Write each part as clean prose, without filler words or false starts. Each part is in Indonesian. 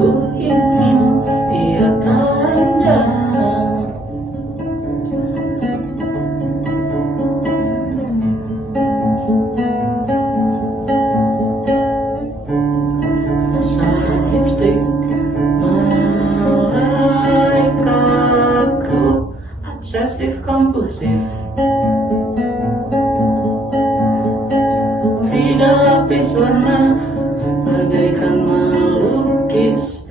Ku ingin ia tanda. Rasa lipstick malaikatku, obsesif kompulsif, tidak lapis warna, bagaikan melukis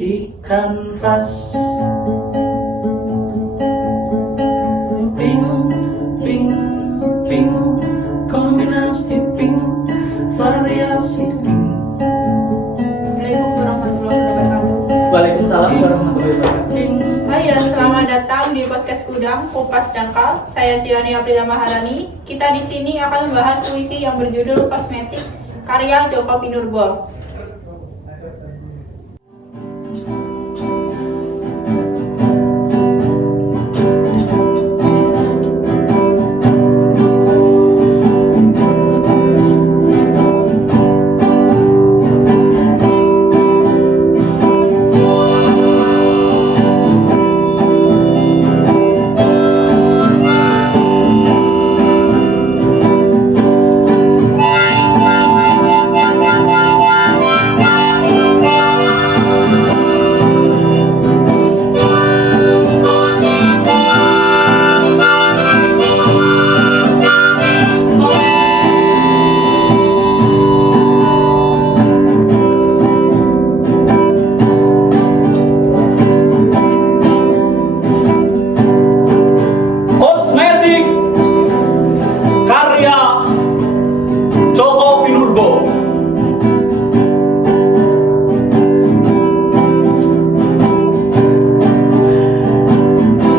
di kanvas. Bingung, bingung, bingung, kombinasi pink, variasi pink. Assalamualaikum warahmatullahi wabarakatuh. Waalaikumsalam warahmatullahi wabarakatuh. Hai dan selamat datang di podcast Gudang Kupas Dangkal. Saya Ciani Aprila Maharani. Kita di sini akan membahas puisi yang berjudul Kosmetik karya Joko Pinurbo. Kosmetik karya Joko Pinurbo.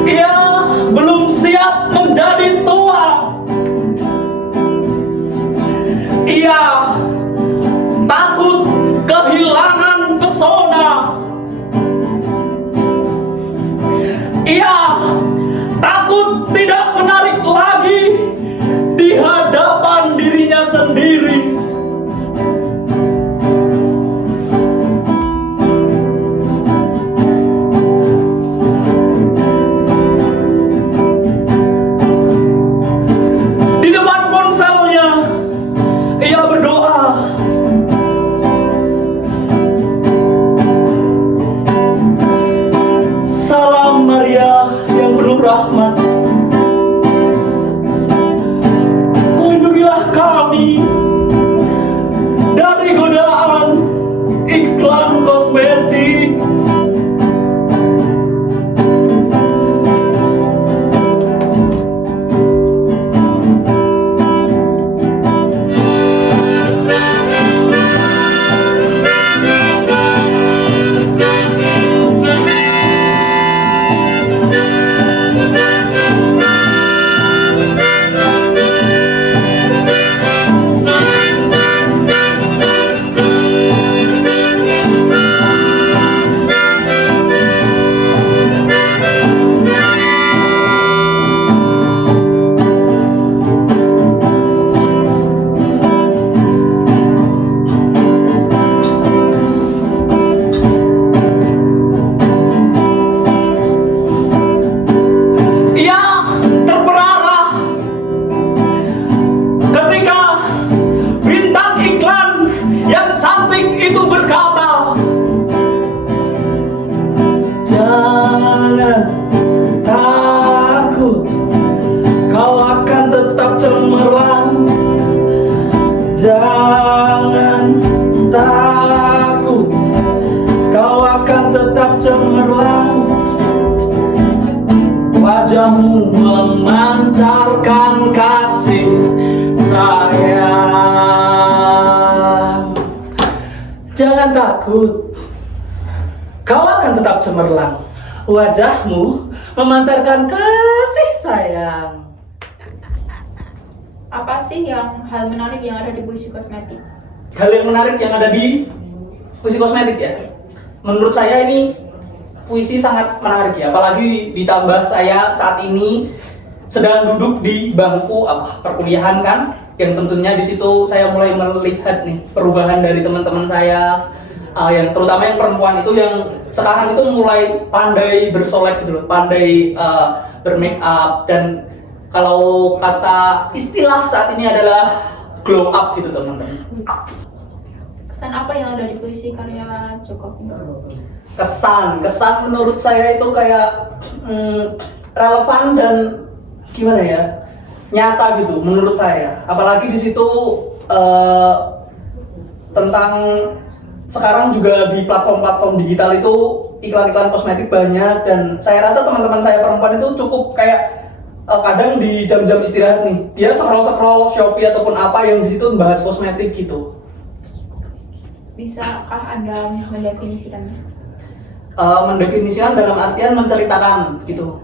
Ia belum siap menjadi tua. Ia takut kehilangan pesona. Ia takut tidak menarik lagi di hadapan dirinya sendiri. Di depan ponselnya, ia berdoa. Salam Maria yang penuh rahmat, lindungilah kami dari godaan iklan kosmetik. Ia terperarah ketika bintang iklan yang cantik itu berkata, "Jangan takut, kau akan tetap cemerlang. Jangan takut, kau akan tetap cemerlang. Wajahmu memancarkan kasih sayang. Jangan takut, kau akan tetap cemerlang. Wajahmu memancarkan kasih sayang." Apa sih hal menarik yang ada di puisi kosmetik? Hal yang menarik yang ada di puisi kosmetik ya, menurut saya ini puisi sangat menarik ya, apalagi ditambah saya saat ini sedang duduk di bangku perkuliahan kan, yang tentunya di situ saya mulai melihat nih perubahan dari teman-teman saya, yang terutama yang perempuan itu yang sekarang itu mulai pandai bersolek gitu loh, pandai bermake up, dan kalau kata istilah saat ini adalah glow up gitu teman-teman. Kesan apa yang ada di puisi karya Joko Pinurbo? Kesan menurut saya itu kayak relevan dan gimana ya, nyata gitu menurut saya. Apalagi di situ tentang sekarang juga di platform-platform digital itu iklan-iklan kosmetik banyak, dan saya rasa teman-teman saya perempuan itu cukup kayak kadang di jam-jam istirahat nih dia scroll Shopee ataupun apa yang di situ membahas kosmetik gitu. Bisakah Anda mendefinisikannya? Mendefinisikan dalam artian menceritakan gitu.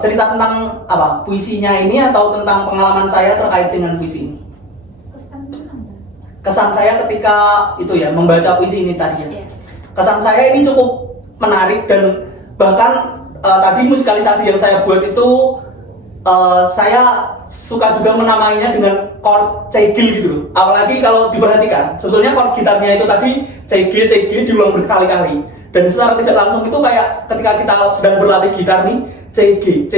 Cerita tentang apa? Puisinya ini atau tentang pengalaman saya terkait dengan puisi ini? Kesan saya ketika itu ya membaca puisi ini tadi ya. Kesan saya ini cukup menarik, dan bahkan tadi musikalisasi yang saya buat itu saya suka juga menamainya dengan chord cegil gitu loh. Apalagi kalau diperhatikan, sebetulnya chord gitarnya itu tadi CG diulang berkali-kali. Dan secara tidak langsung itu kayak ketika kita sedang berlatih gitar nih, CG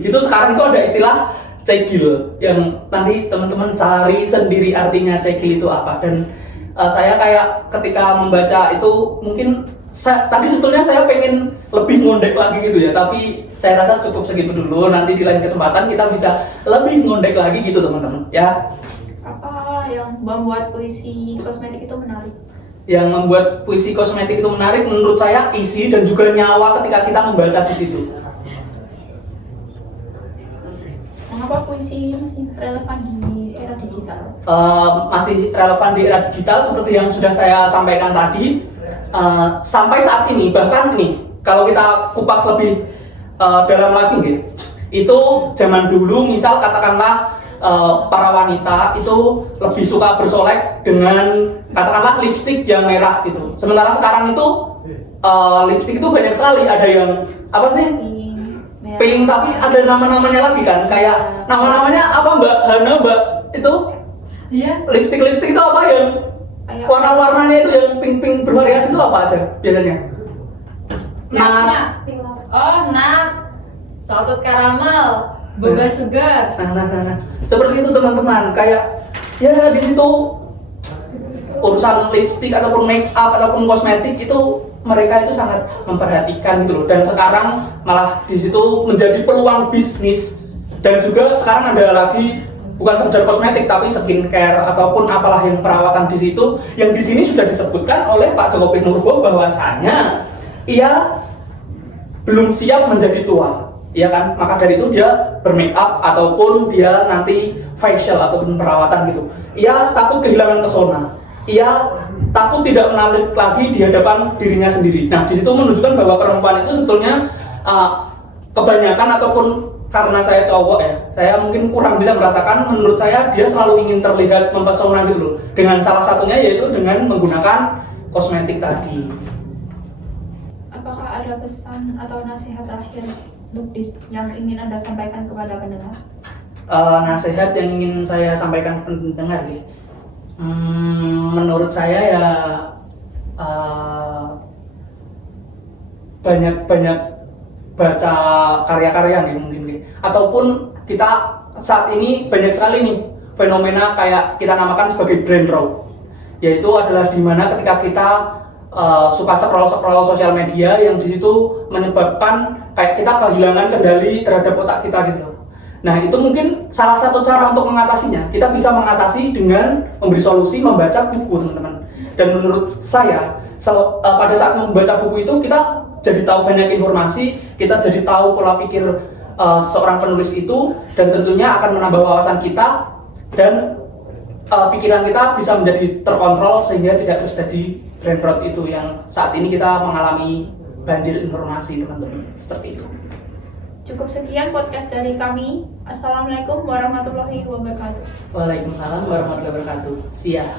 gitu. Sekarang itu ada istilah cegil yang nanti teman-teman cari sendiri artinya cegil itu apa. Dan saya kayak ketika membaca itu mungkin tadi sebetulnya saya pengen lebih ngondek lagi gitu ya, tapi saya rasa cukup segitu dulu. Nanti di lain kesempatan kita bisa lebih ngondek lagi gitu teman-teman ya. Apa yang membuat puisi kosmetik itu menarik? Yang membuat puisi kosmetik itu menarik menurut saya isi dan juga nyawa ketika kita membaca di situ. Mengapa puisi ini masih relevan di era digital? Masih relevan di era digital seperti yang sudah saya sampaikan tadi. Sampai saat ini, bahkan nih kalau kita kupas lebih dalam lagi nih, itu zaman dulu misal katakanlah para wanita itu lebih suka bersolek dengan katakanlah lipstik yang merah gitu. Sementara sekarang itu lipstik itu banyak sekali, ada yang apa sih? Pink, tapi ada nama-namanya lagi kan, kayak nama-namanya apa Mbak Hana, Mbak itu? Iya. Lipstik itu apa yang warna-warnanya itu yang pink bervariasi itu apa aja biasanya? Nat. Oh, nat. Salted caramel, boba sugar. Nah. Seperti itu teman-teman, kayak ya di situ urusan lipstik ataupun make up ataupun kosmetik itu mereka itu sangat memperhatikan gitu loh. Dan sekarang malah di situ menjadi peluang bisnis, dan juga sekarang ada lagi bukan sekedar kosmetik tapi skincare ataupun apalah yang perawatan di situ, yang di sini sudah disebutkan oleh Pak Joko Pinurbo bahwasanya ia belum siap menjadi tua, ya kan? Maka dari itu dia bermake up ataupun dia nanti facial ataupun perawatan gitu. Ia takut kehilangan pesona, ia takut tidak menarik lagi di hadapan dirinya sendiri. Nah, di situ menunjukkan bahwa perempuan itu sebetulnya kebanyakan ataupun karena saya cowok ya, saya mungkin kurang bisa merasakan. Menurut saya dia selalu ingin terlihat mempesona gitu loh. Dengan salah satunya yaitu dengan menggunakan kosmetik tadi. Apakah ada pesan atau nasihat terakhir yang ingin Anda sampaikan kepada pendengar? Nasihat yang ingin saya sampaikan ke pendengar nih. Menurut saya ya banyak baca karya-karya nih mungkin nih. Ataupun kita saat ini banyak sekali nih fenomena kayak kita namakan sebagai brain rot, yaitu adalah dimana ketika kita suka scroll sosial media yang di situ menyebabkan kayak kita kehilangan kendali terhadap otak kita gitu loh. Nah, itu mungkin salah satu cara untuk mengatasinya. Kita bisa mengatasi dengan memberi solusi membaca buku, teman-teman. Dan menurut saya, pada saat membaca buku itu kita jadi tahu banyak informasi, kita jadi tahu pola pikir seorang penulis itu, dan tentunya akan menambah wawasan kita, dan pikiran kita bisa menjadi terkontrol sehingga tidak terjadi brain rot itu yang saat ini kita mengalami banjir informasi, teman-teman. Seperti itu. Cukup sekian podcast dari kami. Assalamualaikum warahmatullahi wabarakatuh. Waalaikumsalam warahmatullahi wabarakatuh. Siap.